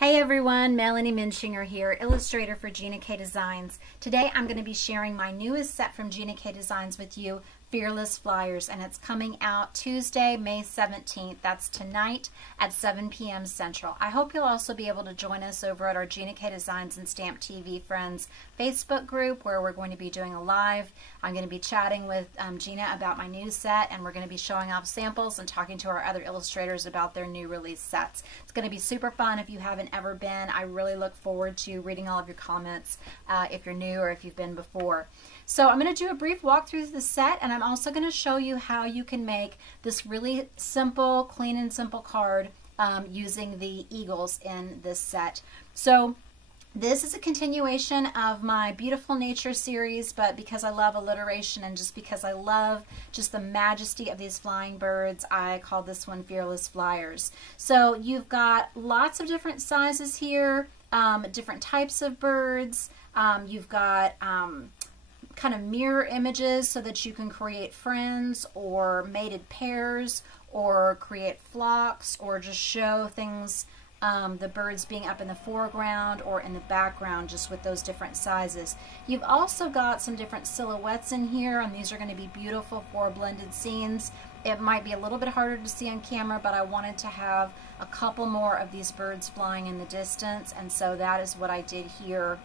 Hey everyone, Melanie Minshinger here, illustrator for Gina K Designs. Today I'm going to be sharing my newest set from Gina K Designs with you, Fearless Flyers, and it's coming out Tuesday, May 17th. That's tonight at 7 p.m. Central. I hope you'll also be able to join us over at our Gina K Designs and Stamp TV Friends Facebook group, where we're going to be doing a live. I'm going to be chatting with Gina about my new set, and we're going to be showing off samples and talking to our other illustrators about their new release sets. It's going to be super fun if you haven't ever been. I really look forward to reading all of your comments if you're new or if you've been before. So I'm going to do a brief walkthrough of the set, and I'm also going to show you how you can make this really simple, clean and simple card using the eagles in this set. So this is a continuation of my Beautiful Nature series, but because I love alliteration and just because I love just the majesty of these flying birds, I call this one Fearless Flyers. So you've got lots of different sizes here, different types of birds. You've got kind of mirror images so that you can create friends or mated pairs or create flocks or just show things, the birds being up in the foreground or in the background, just with those different sizes. You've also got some different silhouettes in here, and these are going to be beautiful for blended scenes. It might be a little bit harder to see on camera, but I wanted to have a couple more of these birds flying in the distance, and so that is what I did here.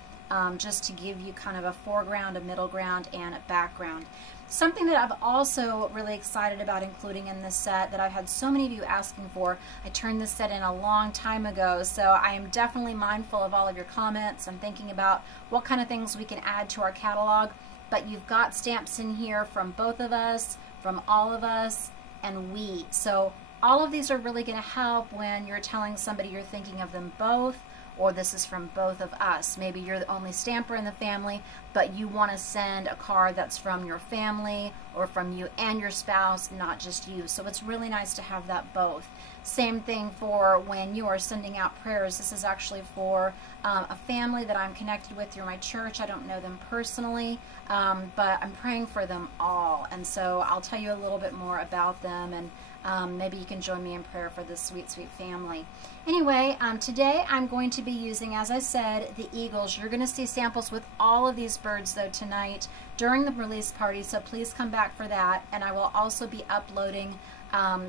Just to give you kind of a foreground, a middle ground, and a background. Something that I'm also really excited about including in this set that I've had so many of you asking for. I turned this set in a long time ago, so I am definitely mindful of all of your comments. I'm thinking about what kind of things we can add to our catalog, but you've got stamps in here from both of us, from all of us, and we. So all of these are really going to help when you're telling somebody you're thinking of them both, or this is from both of us. Maybe you're the only stamper in the family, but you want to send a card that's from your family or from you and your spouse, not just you. So it's really nice to have that both. Same thing for when you are sending out prayers. This is actually for a family that I'm connected with through my church. I don't know them personally, but I'm praying for them all. And so I'll tell you a little bit more about them, and maybe you can join me in prayer for this sweet, sweet family. Anyway, today I'm going to be using, as I said, the eagles. You're going to see samples with all of these birds, though, tonight during the release party, so please come back for that. And I will also be uploading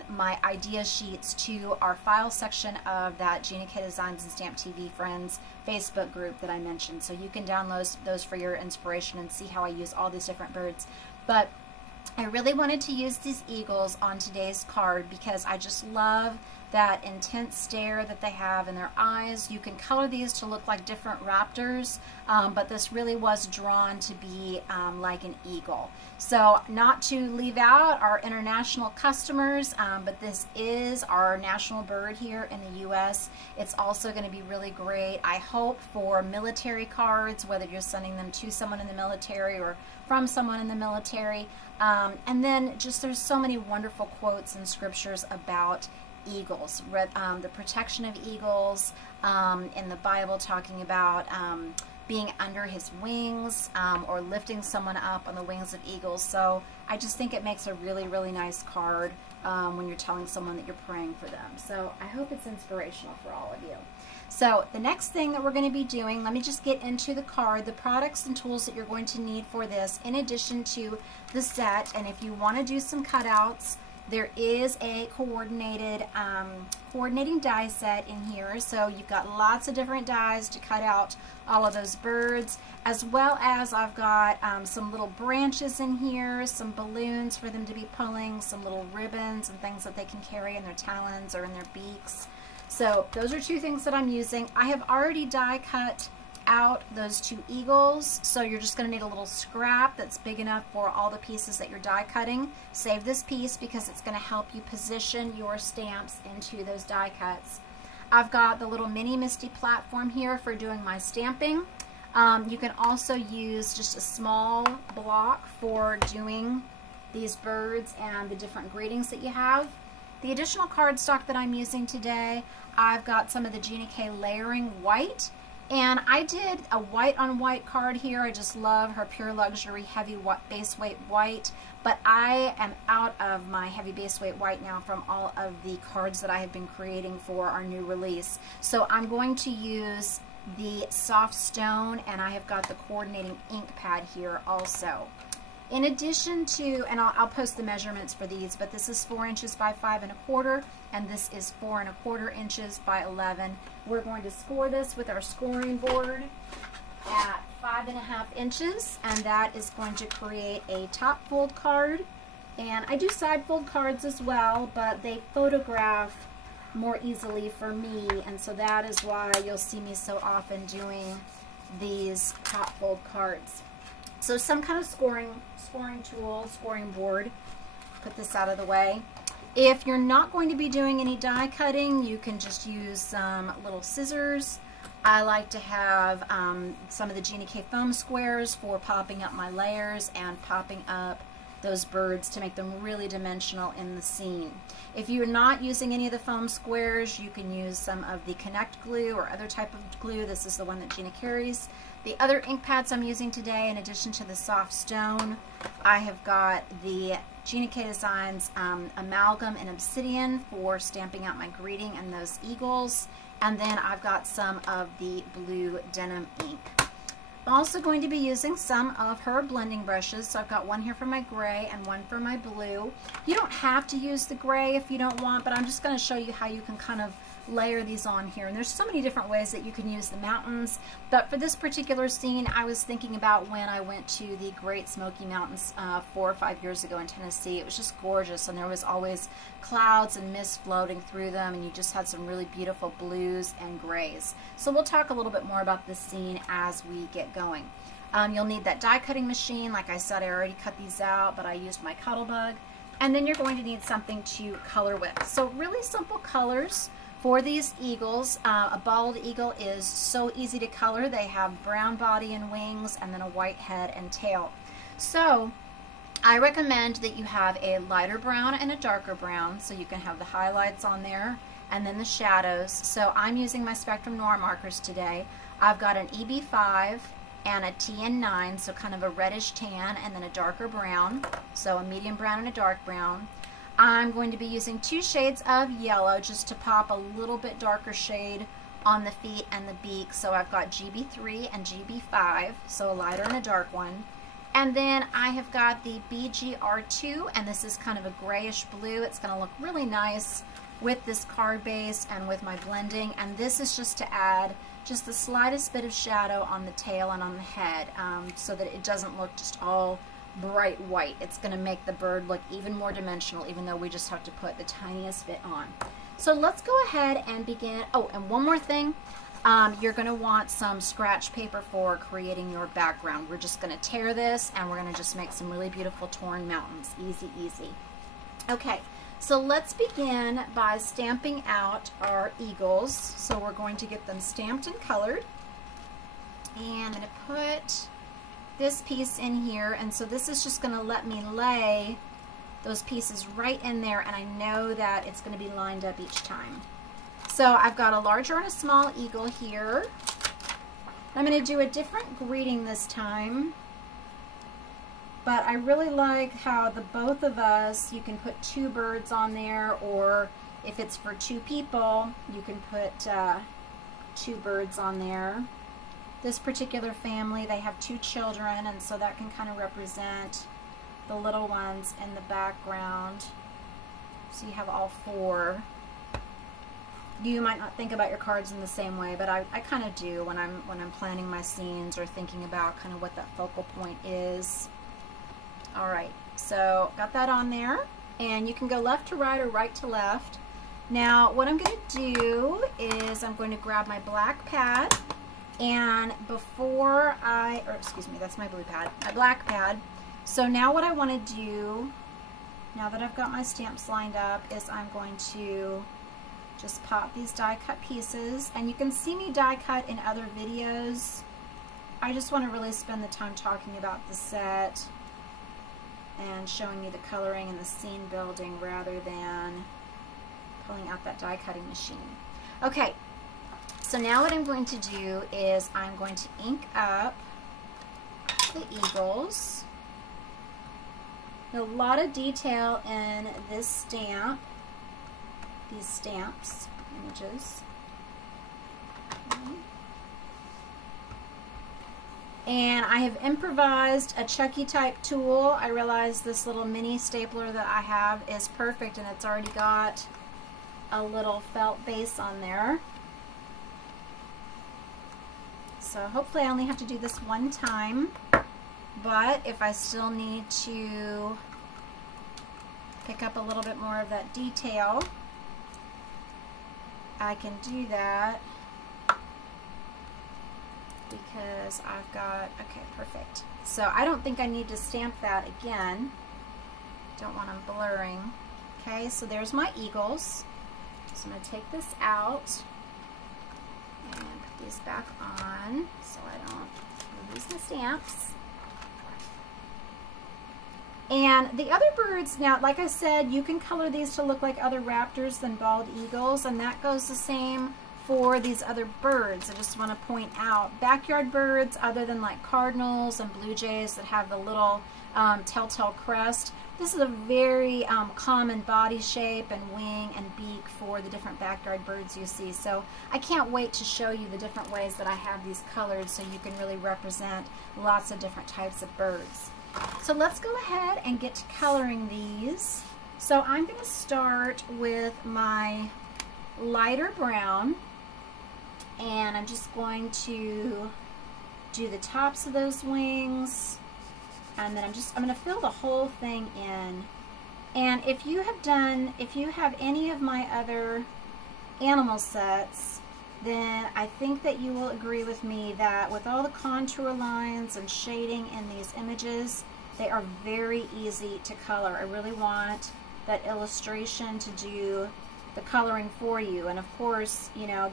my idea sheets to our file section of that Gina K Designs and Stamp TV Friends Facebook group that I mentioned. So you can download those for your inspiration and see how I use all these different birds. But I really wanted to use these eagles on today's card because I just love that intense stare that they have in their eyes. You can color these to look like different raptors, but this really was drawn to be like an eagle. So not to leave out our international customers, but this is our national bird here in the U.S. It's also going to be really great, I hope, for military cards, whether you're sending them to someone in the military or from someone in the military. And then just there's so many wonderful quotes and scriptures about eagles, the protection of eagles in the Bible, talking about being under his wings or lifting someone up on the wings of eagles. So I just think it makes a really, really nice card when you're telling someone that you're praying for them. So I hope it's inspirational for all of you. So the next thing that we're going to be doing, let me just get into the card, the products and tools that you're going to need for this in addition to the set. And if you want to do some cutouts, there is a coordinating die set in here. So you've got lots of different dies to cut out all of those birds, as well as I've got some little branches in here, some balloons for them to be pulling, some little ribbons and things that they can carry in their talons or in their beaks. So those are two things that I'm using. I have already die cut out those two eagles, so you're just going to need a little scrap that's big enough for all the pieces that you're die cutting. Save this piece because it's going to help you position your stamps into those die cuts. I've got the little mini Misty platform here for doing my stamping. You can also use just a small block for doing these birds and the different greetings that you have. The additional cardstock that I'm using today, I've got some of the Gina K Layering White, And I did a white on white card here. I just love her Pure Luxury heavy base weight white, but I am out of my heavy base weight white now from all of the cards that I have been creating for our new release. So I'm going to use the soft stone, and I have got the coordinating ink pad here also. In addition to, and I'll post the measurements for these, but this is 4 inches by 5 1/4, and this is 4 1/4 inches by 11. We're going to score this with our scoring board at 5 1/2 inches, and that is going to create a top fold card. And I do side fold cards as well, but they photograph more easily for me, and so that is why you'll see me so often doing these top fold cards. So some kind of scoring tool, scoring board. Put this out of the way. If you're not going to be doing any die cutting, you can just use some little scissors. I like to have some of the Gina K foam squares for popping up my layers and popping up those birds to make them really dimensional in the scene. If you're not using any of the foam squares, you can use some of the Connect glue or other type of glue. This is the one that Gina carries. The other ink pads I'm using today, in addition to the soft stone, I have got the Gina K Designs amalgam and obsidian for stamping out my greeting and those eagles. And then I've got some of the blue denim ink. I'm also going to be using some of her blending brushes. So I've got one here for my gray and one for my blue. You don't have to use the gray if you don't want, but I'm just going to show you how you can kind of layer these on here. And there's so many different ways that you can use the mountains, but for this particular scene I was thinking about when I went to the Great Smoky Mountains 4 or 5 years ago in Tennessee. It was just gorgeous, and there was always clouds and mist floating through them, and you just had some really beautiful blues and grays. So we'll talk a little bit more about this scene as we get going. You'll need that die cutting machine. Like I said, I already cut these out, but I used my Cuttlebug. And then you're going to need something to color with. So really simple colors for these eagles. A bald eagle is so easy to color. They have brown body and wings, and then a white head and tail. So I recommend that you have a lighter brown and a darker brown, so you can have the highlights on there and then the shadows. So I'm using my Spectrum Noir markers today. I've got an EB5 and a TN9, so kind of a reddish tan, and then a darker brown, so a medium brown and a dark brown. I'm going to be using 2 shades of yellow just to pop a little bit darker shade on the feet and the beak. So I've got GB3 and GB5, so a lighter and a dark one. And then I have got the BGR2, and this is kind of a grayish blue. It's going to look really nice with this card base and with my blending. And this is just to add just the slightest bit of shadow on the tail and on the head, so that it doesn't look just all bright white. It's going to make the bird look even more dimensional, even though we just have to put the tiniest bit on. So let's go ahead and begin. Oh, and one more thing. You're going to want some scratch paper for creating your background. We're just going to tear this, and we're going to just make some really beautiful torn mountains. Easy, easy. Okay, so let's begin by stamping out our eagles. So we're going to get them stamped and colored. And I'm going to put this piece in here, and so this is just going to let me lay those pieces right in there, and I know that it's going to be lined up each time. So I've got a larger and a small eagle here. I'm going to do a different greeting this time, but I really like how the both of us, you can put 2 birds on there, or if it's for 2 people, you can put 2 birds on there. This particular family, they have 2 children, and so that can kind of represent the little ones in the background. So you have all 4. You might not think about your cards in the same way, but I kind of do when I'm planning my scenes or thinking about kind of what that focal point is. All right, so got that on there, and you can go left to right or right to left. Now what I'm going to do is I'm going to grab my black pad, and before excuse me, that's my blue pad, my black pad. So now what I want to do, now that I've got my stamps lined up, is I'm going to just pop these die cut pieces, and you can see me die cut in other videos. I just want to really spend the time talking about the set and showing you the coloring and the scene building rather than pulling out that die cutting machine. Okay, So now what I'm going to do is I'm going to ink up the eagles. A lot of detail in this stamp, these stamps, images. Okay. And I have improvised a Chucky type tool. I realize this little mini stapler that I have is perfect, and it's already got a little felt base on there. So hopefully I only have to do this one time, but if I still need to pick up a little bit more of that detail, I can do that because I've got, okay, perfect. So I don't think I need to stamp that again. Don't want them blurring. Okay, so there's my eagles. So I'm going to take this out and put these back on so I don't lose my stamps. And the other birds, now like I said, you can color these to look like other raptors than bald eagles, and that goes the same for these other birds. I just want to point out, backyard birds other than like cardinals and blue jays that have the little telltale crest, this is a very common body shape and wing and beak for the different backyard birds you see. So I can't wait to show you the different ways that I have these colored so you can really represent lots of different types of birds. So let's go ahead and get to coloring these. So I'm going to start with my lighter brown, and I'm just going to do the tops of those wings, and then I'm going to fill the whole thing in. And if you have any of my other animal sets, then I think that you will agree with me that with all the contour lines and shading in these images, they are very easy to color. I really want that illustration to do the coloring for you. And of course, you know,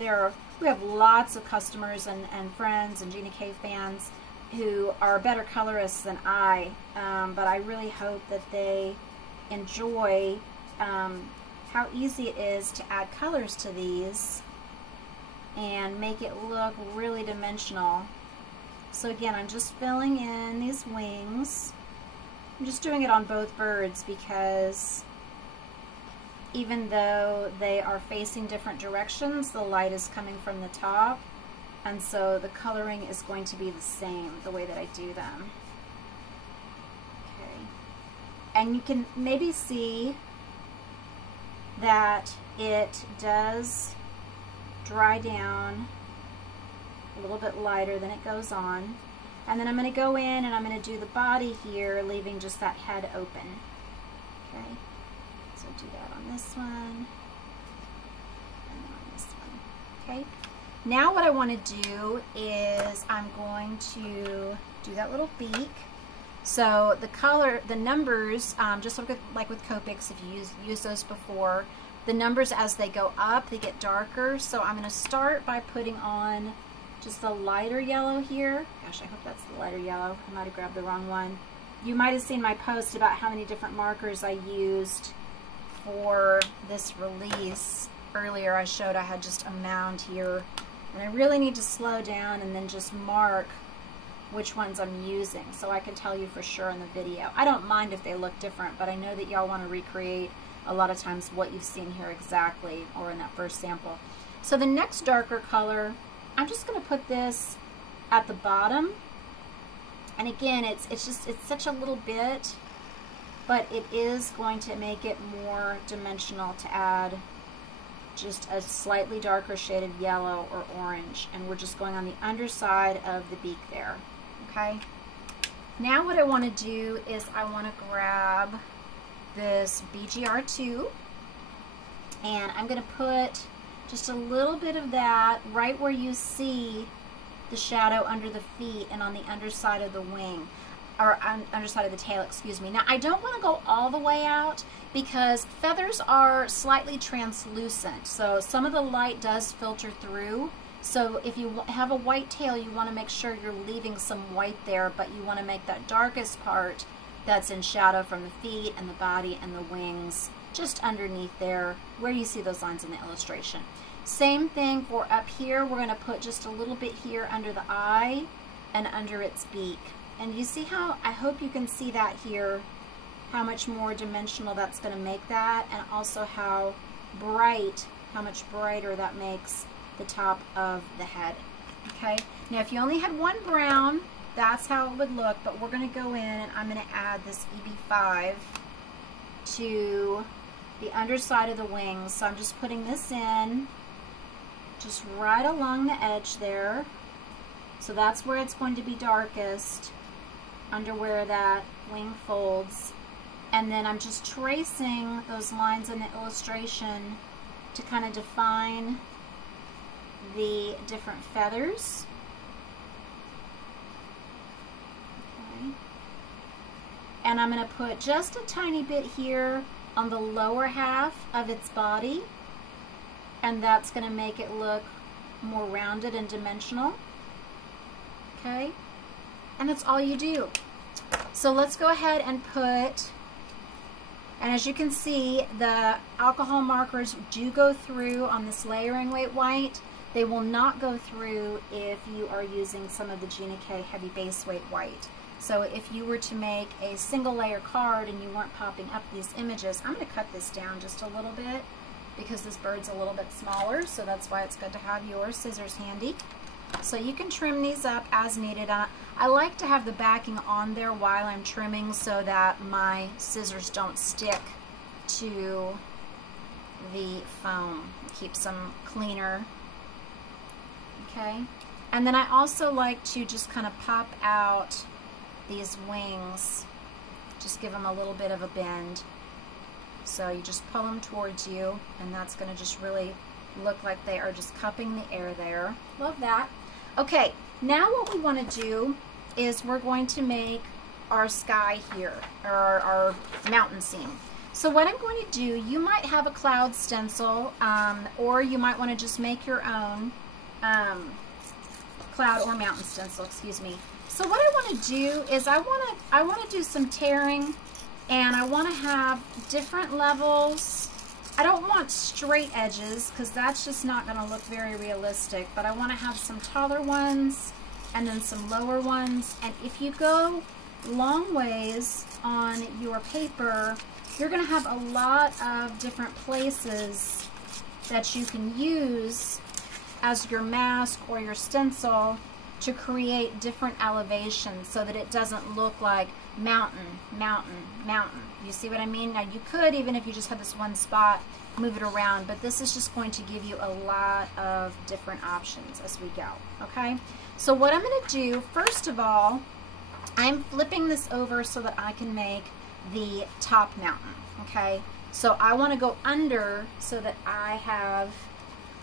we have lots of customers and friends and Gina K fans who are better colorists than I, but I really hope that they enjoy how easy it is to add colors to these and make it look really dimensional. So again, I'm just filling in these wings. I'm just doing it on both birds because even though they are facing different directions, the light is coming from the top, and so the coloring is going to be the same the way that I do them. Okay. And you can maybe see that it does dry down a little bit lighter than it goes on. And then I'm going to go in and I'm going to do the body here, leaving just that head open. Okay, so do that on this one and on this one. Okay, now what I want to do is I'm going to do that little beak. So the color, the numbers, just like with Copics, if you use those before, the numbers as they go up, they get darker. So I'm going to start by putting on just the lighter yellow here. Gosh, I hope that's the lighter yellow. I might have grabbed the wrong one. You might have seen my post about how many different markers I used for this release. Earlier I showed I had just a mound here. And I really need to slow down and then just mark which ones I'm using so I can tell you for sure in the video. I don't mind if they look different, but I know that y'all want to recreate a lot of times what you've seen here exactly or in that first sample. So the next darker color, I'm just going to put this at the bottom, and again it's such a little bit, but it is going to make it more dimensional to add just a slightly darker shade of yellow or orange, and we're just going on the underside of the beak there. Okay, now what I want to do is I want to grab this BGR2 and I'm going to put just a little bit of that right where you see the shadow under the feet and on the underside of the wing, or underside of the tail, excuse me. Now I don't want to go all the way out because feathers are slightly translucent, so some of the light does filter through. So if you have a white tail, you want to make sure you're leaving some white there, but you want to make that darkest part that's in shadow from the feet and the body and the wings just underneath there where you see those lines in the illustration. Same thing for up here. We're going to put just a little bit here under the eye and under its beak. And you see how, I hope you can see that here, how much more dimensional that's going to make that, and also how bright, how much brighter that makes the top of the head. Okay, now if you only had one brown, that's how it would look, but we're going to go in and I'm going to add this EB5 to the underside of the wings. So I'm just putting this in just right along the edge there. So that's where it's going to be darkest, under where that wing folds. And then I'm just tracing those lines in the illustration to kind of define the different feathers. Okay. And I'm going to put just a tiny bit here on the lower half of its body, and that's going to make it look more rounded and dimensional. Okay, and that's all you do. So let's go ahead and put, and as you can see, the alcohol markers do go through on this layering weight white. They will not go through if you are using some of the Gina K heavy base weight white. So if you were to make a single layer card and you weren't popping up these images, I'm going to cut this down just a little bit because this bird's a little bit smaller, so that's why it's good to have your scissors handy. So you can trim these up as needed. I like to have the backing on there while I'm trimming so that my scissors don't stick to the foam. It keeps them cleaner. Okay, and then I also like to just kind of pop out these wings, just give them a little bit of a bend. So you just pull them towards you, and that's going to just really look like they are just cupping the air there. Love that. Okay, now what we want to do is we're going to make our sky here, or our mountain scene. So what I'm going to do, you might have a cloud stencil, or you might want to just make your own cloud or mountain stencil, excuse me. So what I want to do is I want to do some tearing, and I want to have different levels. I don't want straight edges because that's just not going to look very realistic, but I want to have some taller ones and then some lower ones. And if you go long ways on your paper, you're going to have a lot of different places that you can use as your mask or your stencil to create different elevations so that it doesn't look like mountain, mountain, mountain. You see what I mean? Now you could, even if you just have this one spot, move it around, but this is just going to give you a lot of different options as we go, okay? So what I'm going to do, first of all, I'm flipping this over so that I can make the top mountain, okay? So I want to go under so that I have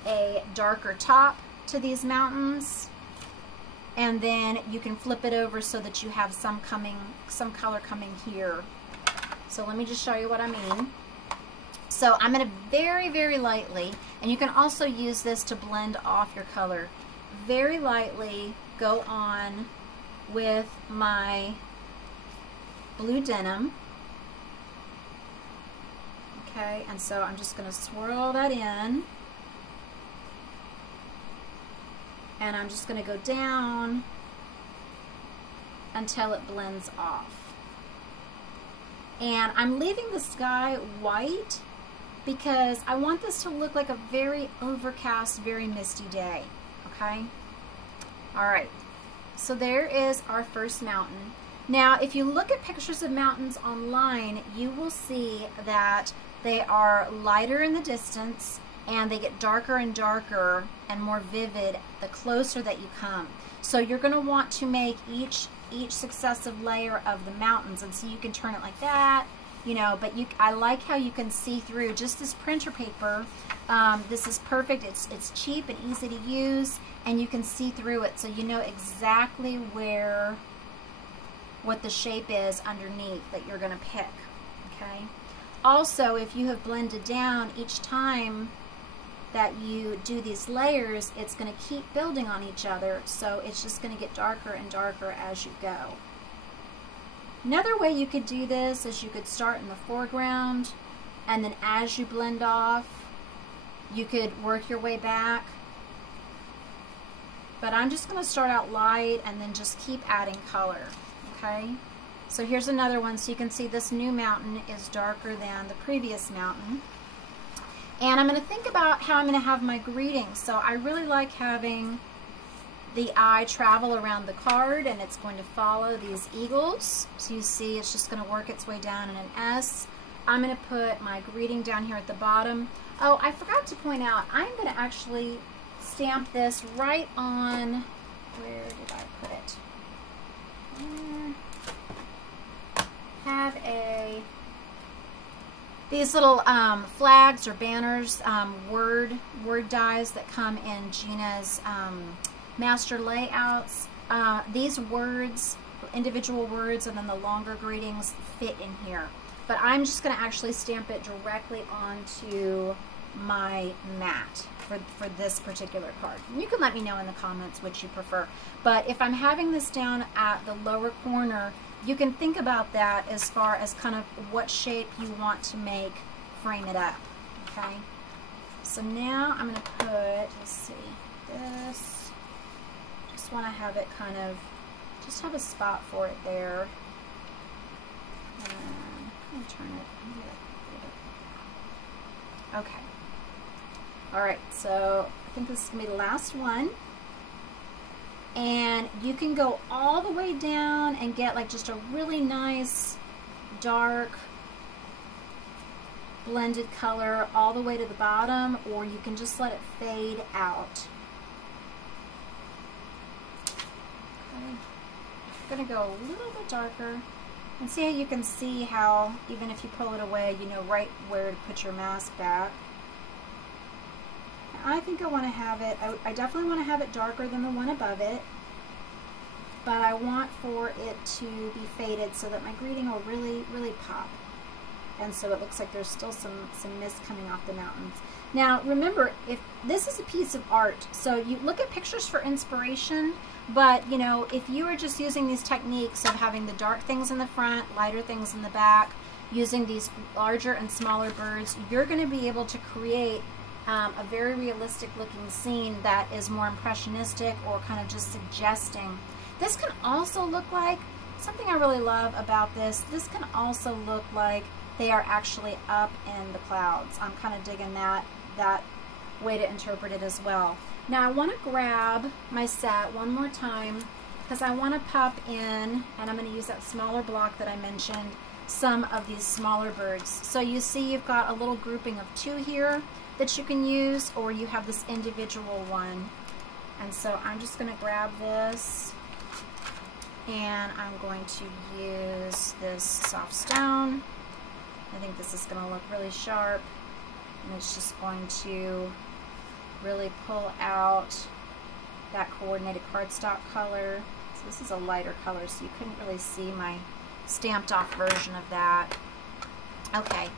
a darker top to these mountains, and then you can flip it over so that you have some color coming here. So let me just show you what I mean. So I'm going to very, very lightly, and you can also use this to blend off your color, very lightly go on with my blue denim. Okay, and so I'm just going to swirl that in. And I'm just going to go down until it blends off. And I'm leaving the sky white because I want this to look like a very overcast, very misty day. Okay? Alright, so there is our first mountain. Now, if you look at pictures of mountains online, you will see that they are lighter in the distance, and they get darker and darker and more vivid the closer that you come. So you're going to want to make each successive layer of the mountains, and so you can turn it like that, you know, but I like how you can see through just this printer paper. This is perfect. It's cheap and easy to use, and you can see through it, so you know exactly what the shape is underneath that you're going to pick. Okay. Also, if you have blended down each time that you do these layers, it's going to keep building on each other, so it's just going to get darker and darker as you go. Another way you could do this is you could start in the foreground, and then as you blend off, You could work your way back. But I'm just going to start out light and then just keep adding color, okay? So here's another one, so you can see this new mountain is darker than the previous mountain. And I'm going to think about how I'm going to have my greeting. So I really like having the eye travel around the card, and it's going to follow these eagles. So you see it's just going to work its way down in an S. I'm going to put my greeting down here at the bottom. Oh, I forgot to point out, I'm going to actually stamp this right on, where did I put it? Have these little flags or banners, word dies that come in Gina's master layouts. These words, individual words, and then the longer greetings fit in here. But I'm just going to actually stamp it directly onto my mat for this particular card. You can let me know in the comments which you prefer. But if I'm having this down at the lower corner, you can think about that as far as kind of what shape you want to frame it up, okay? So now I'm going to put, let's see, this, just want to have it kind of, just have a spot for it there. And I'm going to turn it, okay. All right, so I think this is going to be the last one. And you can go all the way down and get like just a really nice dark blended color all the way to the bottom, or you can just let it fade out. Okay. I'm going to go a little bit darker and see how you can see how even if you pull it away, you know right where to put your mask back. I think I want to have it, I definitely want to have it darker than the one above it, but I want for it to be faded so that my greeting will really, really pop. And so it looks like there's still some mist coming off the mountains. Now remember, if this is a piece of art, so you look at pictures for inspiration, but you know, if you are just using these techniques of having the dark things in the front, lighter things in the back, using these larger and smaller birds, you're going to be able to create a very realistic looking scene that is more impressionistic or kind of just suggesting. This can also look like, something I really love about this can also look like they are actually up in the clouds. I'm kind of digging that way to interpret it as well. Now I want to grab my set one more time because I want to pop in, and I'm going to use that smaller block that I mentioned, some of these smaller birds. So you see you've got a little grouping of 2 here that you can use, or you have this individual one. And so I'm just going to grab this, and I'm going to use this soft stone. I think this is going to look really sharp, and it's just going to really pull out that coordinated cardstock color. So this is a lighter color, so you couldn't really see my stamped off version of that. Okay.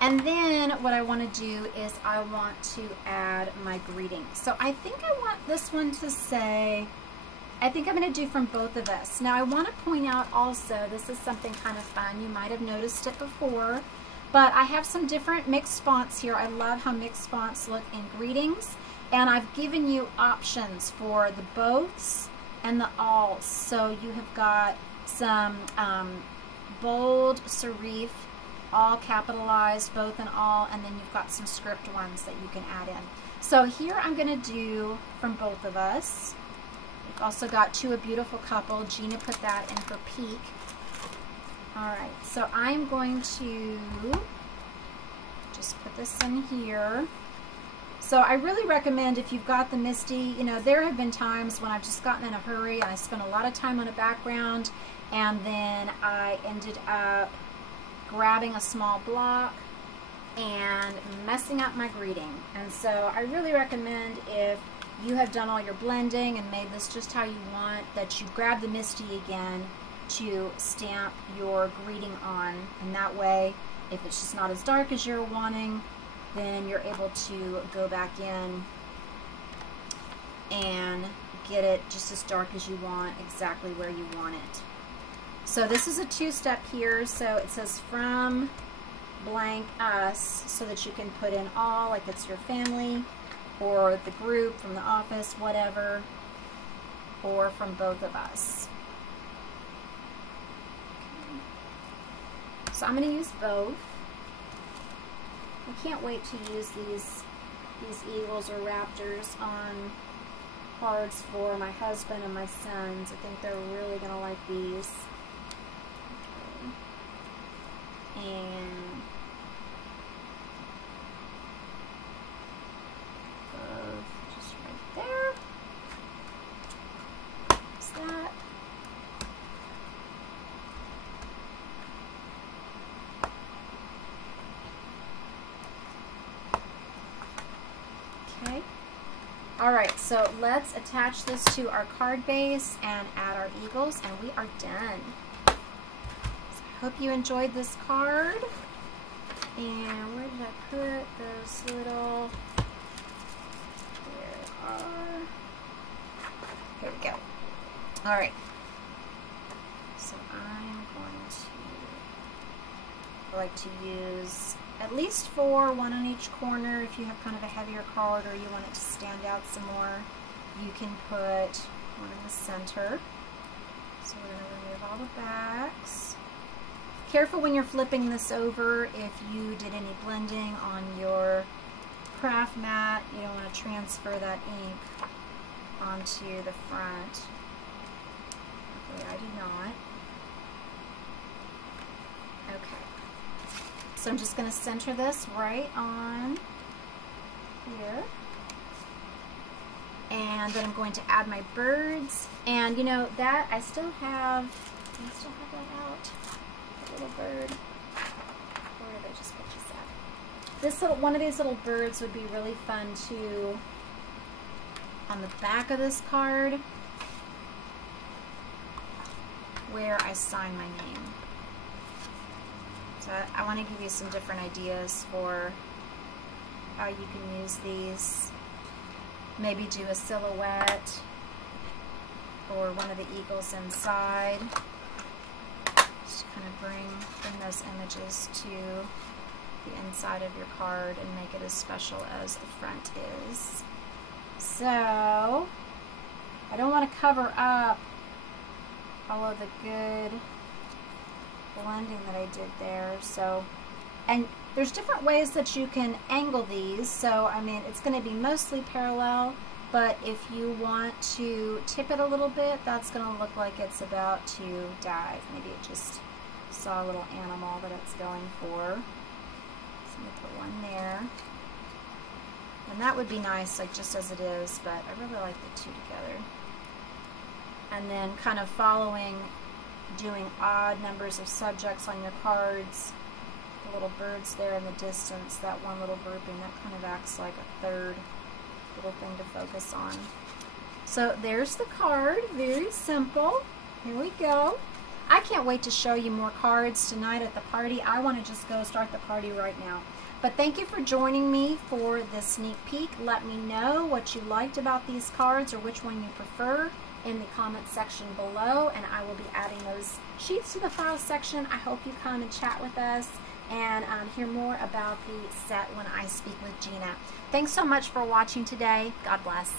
And then what I want to do is I want to add my greeting. So I think I want this one to say, I think I'm going to do from both of us. Now I want to point out also, this is something kind of fun. You might have noticed it before, but I have some different mixed fonts here. I love how mixed fonts look in greetings. And I've given you options for the boths and the alls. So you have got some bold serif, all capitalized, both and all, and then you've got some script ones that you can add in. So here I'm going to do from both of us. We've also got To a Beautiful Couple. Gina put that in for Peak. Alright, so I'm going to just put this in here. So I really recommend, if you've got the Misty, you know, there have been times when I've just gotten in a hurry and I spent a lot of time on a background, and then I ended up grabbing a small block and messing up my greeting. And so I really recommend, if you have done all your blending and made this just how you want, that you grab the Misty again to stamp your greeting on. And that way, if it's just not as dark as you're wanting, then you're able to go back in and get it just as dark as you want, exactly where you want it. So this is a 2-step here. So it says from blank us so that you can put in all, like it's your family or the group from the office, whatever, or from both of us. Okay. So I'm going to use both. I can't wait to use these eagles or raptors on cards for my husband and my sons. I think they're really going to like these. Okay. And just right there. There's that. Okay. All right, so let's attach this to our card base and add our eagles, and we are done. So I hope you enjoyed this card. And where did I put those little... There they are. Here we go. All right. So I like to use at least 4, one on each corner. If you have kind of a heavier card or you want it to stand out some more, you can put one in the center. So we're going to remove all the backs. Careful when you're flipping this over if you did any blending on your craft mat. You don't want to transfer that ink onto the front. Okay, I do not. Okay. So I'm just going to center this right on here. And then I'm going to add my birds. And you know that I still have that out. The little bird. Where did I just put this at? This little one of these little birds would be really fun to on the back of this card where I sign my name. So I want to give you some different ideas for how you can use these. Maybe do a silhouette or one of the eagles inside. Just kind of bring those images to the inside of your card and make it as special as the front is. So I don't want to cover up all of the good blending that I did there. So, and there's different ways that you can angle these. So I mean, it's going to be mostly parallel, but if you want to tip it a little bit, that's going to look like it's about to dive. Maybe it just saw a little animal that it's going for. So I'm going to put one there. And that would be nice, like just as it is, but I really like the two together. And then kind of following, doing odd numbers of subjects on your cards. The little birds there in the distance, that one little grouping, that kind of acts like a third little thing to focus on. So there's the card, very simple. Here we go. I can't wait to show you more cards tonight at the party. I want to just go start the party right now. But thank you for joining me for this sneak peek. Let me know what you liked about these cards or which one you prefer in the comment section below, and I will be adding those sheets to the file section. I hope you come and chat with us and hear more about the set when I speak with Gina. Thanks so much for watching today. God bless.